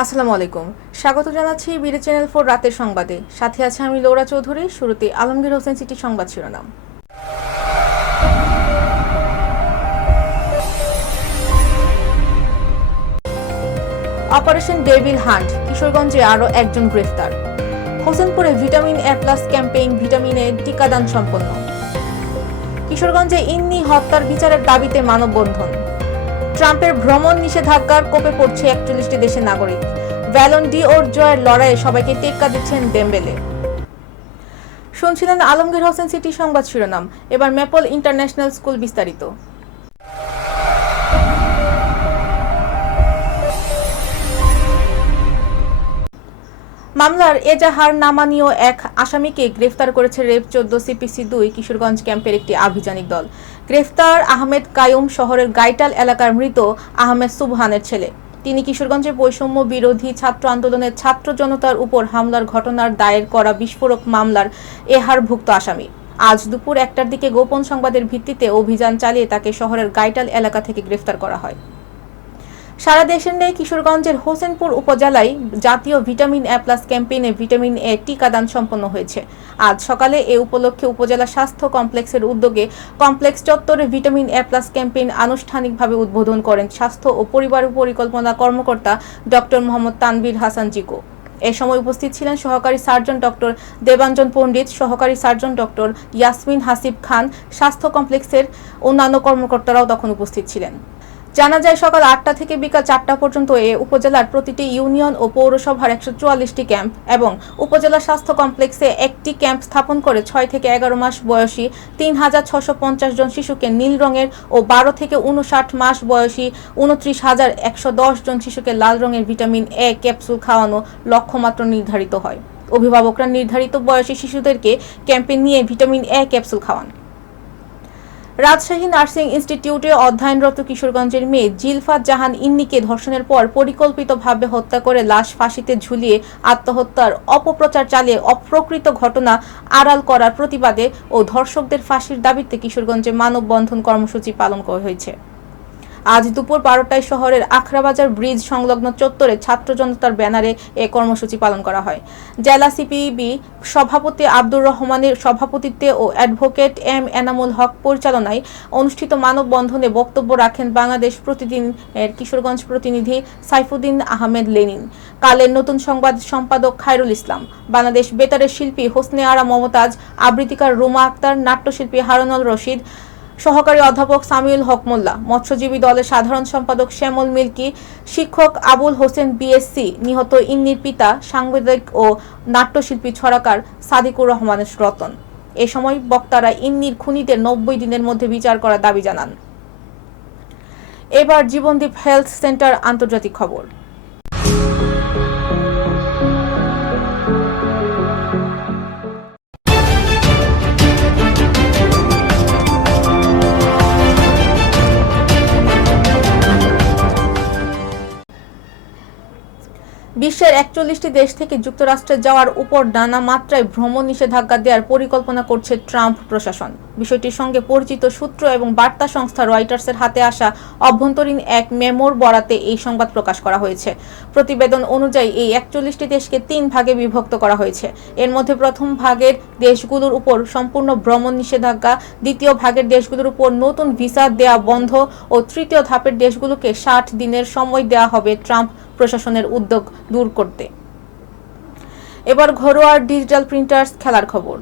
আসসালামু আলাইকুম। স্বাগত জানাচ্ছি বিডি চ্যানেল ফোর রাতের সংবাদে। সাথে আছে আমি লৌরা চৌধুরী, শুরুতে আলমগীর হোসেন সিটি সংবাদ শিরোনাম। অপারেশন ডেভিল হান্ট, কিশোরগঞ্জে আরও একজন গ্রেফতার। হোসেনপুরে vitamin A plus campaign, vitamin A টিকাদান সম্পন্ন। কিশোরগঞ্জে ইন্নি হত্যার বিচারের দাবিতে মানববন্ধন। ট্রাম্পের ভ্রমণ নিষেধাজ্ঞার কোপে পড়ছে একচল্লিশটি দেশের নাগরিক। ভ্যালন ডি ওর জয়ের লড়াইয়ে সবাইকে টেক্কা দিচ্ছেন দেম্বেলে। শুনছিলেন আলমগীর হোসেন সিটি সংবাদ শিরোনাম, এবার মেপল ইন্টারন্যাশনাল স্কুল বিস্তারিত। মামলার এজাহার নামানীয় এক আসামিকে গ্রেফতার করেছে রেপ চোদ্দ সিপিসি দুই কিশোরগঞ্জ ক্যাম্পের একটি আভিযানিক দল। গ্রেফতার আহমেদ কায়ুম শহরের গাইটাল এলাকার মৃত আহমেদ সুবহানের ছেলে। তিনি কিশোরগঞ্জে বৈষম্য বিরোধী ছাত্র আন্দোলনের ছাত্র জনতার উপর হামলার ঘটনার দায়ের করা বিস্ফোরক মামলার এহারভুক্ত আসামি। আজ দুপুর একটার দিকে গোপন সংবাদের ভিত্তিতে অভিযান চালিয়ে তাকে শহরের গাইটাল এলাকা থেকে গ্রেফতার করা হয়। সারা দেশের নেই কিশোরগঞ্জের হোসেনপুর উপজেলায় জাতীয় ভিটামিন এ প্লাস ক্যাম্পেইনে ভিটামিন এ টিকাদান সম্পন্ন হয়েছে। আজ সকালে এ উপলক্ষে উপজেলা স্বাস্থ্য কমপ্লেক্সের উদ্যোগে কমপ্লেক্স চত্বরে ভিটামিন এ প্লাস ক্যাম্পেইন আনুষ্ঠানিকভাবে উদ্বোধন করেন স্বাস্থ্য ও পরিবার পরিকল্পনা কর্মকর্তা ডক্টর মোহাম্মদ তানভীর হাসান জিকো। এ সময় উপস্থিত ছিলেন সহকারী সার্জন ডক্টর দেবাঞ্জন পণ্ডিত, সহকারী সার্জন ডক্টর ইয়াসমিন হাসিব খান, স্বাস্থ্য কমপ্লেক্সের অন্যান্য কর্মকর্তারাও তখন উপস্থিত ছিলেন। জানা যায়, সকাল আটটা থেকে বিকাল চারটা পর্যন্ত এ উপজেলার প্রতিটি ইউনিয়ন ও পৌরসভার একশো চুয়াল্লিশটি ক্যাম্প এবং উপজেলা স্বাস্থ্য কমপ্লেক্সে একটি ক্যাম্প স্থাপন করে ছয় থেকে এগারো মাস বয়সী তিন হাজার ছশো পঞ্চাশ জন শিশুকে নীল রঙের ও বারো থেকে উনষাট মাস বয়সী উনত্রিশ হাজার একশো দশ জন শিশুকে লাল রঙের ভিটামিন এ ক্যাপসুল খাওয়ানো লক্ষ্যমাত্র নির্ধারিত হয়। অভিভাবকরা নির্ধারিত বয়সী শিশুদেরকে ক্যাম্পে নিয়ে ভিটামিন এ ক্যাপসুল খাওয়ান। রাজশাহী নার্সিং ইনস্টিটিউটে অধ্যয়নরত কিশোরগঞ্জের মেয়ে জিলফাত জাহান ইন্নিকে ধর্ষণের পর পরিকল্পিতভাবে হত্যা করে লাশ ফাঁসিতে ঝুলিয়ে আত্মহত্যার অপপ্রচার চালিয়ে অপ্রকৃত ঘটনা আড়াল করার প্রতিবাদে ও ধর্ষকদের ফাঁসির দাবিতে কিশোরগঞ্জে মানববন্ধন কর্মসূচি পালন করা হয়েছে। আজ দুপুর বারোটায় শহরের আখড়াবাজার ব্রিজ সংলগ্ন চত্বরে ছাত্র জনতার ব্যানারে এ কর্মসূচি পালন করা হয়। জেলা সিপিবি সভাপতি আব্দুর রহমানের সভাপতিত্বে ও অ্যাডভোকেট এম এনামুল হক পরিচালনায় অনুষ্ঠিত মানববন্ধনে বক্তব্য রাখেন বাংলাদেশ প্রতিদিন এর কিশোরগঞ্জ প্রতিনিধি সাইফুদ্দিন আহমেদ লেনিন। কালের নতুন সংবাদ সম্পাদক খায়রুল ইসলাম। বাংলাদেশ বেতারের শিল্পী হোসনে আরা মমতাজ, আবৃত্তিকার রুমা আক্তার, নাট্যশিল্পী হারুনুল রশিদ সহকারী অধ্যাপক সামিউল হক মোল্লা, মৎস্যজীবী দলের সাধারণ সম্পাদক শ্যামল মিল্কি, শিক্ষক আবুল হোসেন বিএসসি, নিহত ইন্নির পিতা, সাংবাদিক ও নাট্যশিল্পী ছড়াকার সাদিকুর রহমানের রতন। এ সময় বক্তারা ইন্নির খুনিদের নব্বই দিনের মধ্যে বিচার করার দাবি জানান। এবার জীবনদীপ হেলথ সেন্টার আন্তর্জাতিক খবর। বিশ্বের একচল্লিশটি দেশ থেকে যুক্তরাষ্ট্রে যাওয়ার উপর নানা মাত্রায় ভ্রমণ নিষেধাজ্ঞা দেওয়ার পরিকল্পনা করছে ট্রাম্প প্রশাসন। বিষয়টির সঙ্গে পরিচিত সূত্র এবং বার্তা সংস্থা রয়টার্সের হাতে আসা অভ্যন্তরীণ এক মেমোর বরাতে এই সংবাদ প্রকাশ করা হয়েছে। প্রতিবেদন অনুযায়ী এই একচল্লিশটি দেশকে তিন ভাগে বিভক্ত করা হয়েছে। এর মধ্যে প্রথম ভাগের দেশগুলোর উপর সম্পূর্ণ ভ্রমণ নিষেধাজ্ঞা, দ্বিতীয় ভাগের দেশগুলোর উপর নতুন ভিসা দেয়া বন্ধ ও তৃতীয় ধাপের দেশগুলোকে ষাট দিনের সময় দেওয়া হবে ট্রাম্প প্রশাসনের উদ্যোগ দূর করতে। এবার ঘরোয়া ডিজিটাল প্রিন্টার্স খেলার খবর।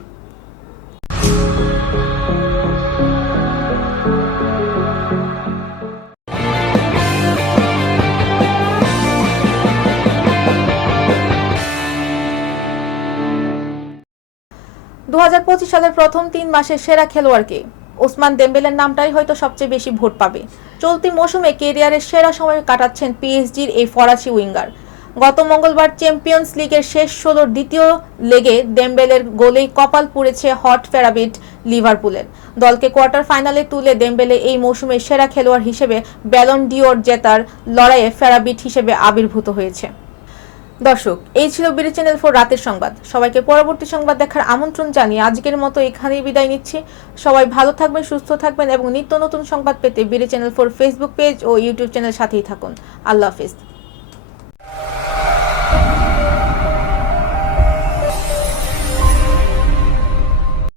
দু হাজার পঁচিশ সালের প্রথম তিন মাসে সেরা খেলোয়াড়কে ওসমান দেম্বেলের নামটাই হয়তো সবচেয়ে বেশি ভোট পাবে। চলতি মৌসুমে কেরিয়ারের সেরা সময় কাটাচ্ছেন পিএসজির এই ফরাসি উইঙ্গার। গত মঙ্গলবার চ্যাম্পিয়ন্স লিগের শেষ ষোলোর দ্বিতীয় লেগে দেম্বেলের গোলেই কপাল পুড়েছে হট ফেরাবিট লিভারপুলের। দলকে কোয়ার্টার ফাইনালে তুলে দেম্বেলে এই মৌসুমে সেরা খেলোয়াড় হিসেবে ব্যালন ডিওর জেতার লড়াইয়ে ফেরাবিট হিসেবে আবির্ভূত হয়েছে। দর্শক, এই ছিল বিডি চ্যানেল ফোর রাতের সংবাদ। সবাইকে পরবর্তী সংবাদ দেখার আমন্ত্রণ জানিয়ে আজকের মতো এখানেই বিদায় নিচ্ছি। সবাই ভালো থাকবেন, সুস্থ থাকবেন এবং নিত্য নতুন সংবাদ পেতে BD channel four Facebook page ও ইউটিউব চ্যানেল সাথেই থাকুন। আল্লাহ হাফিজ।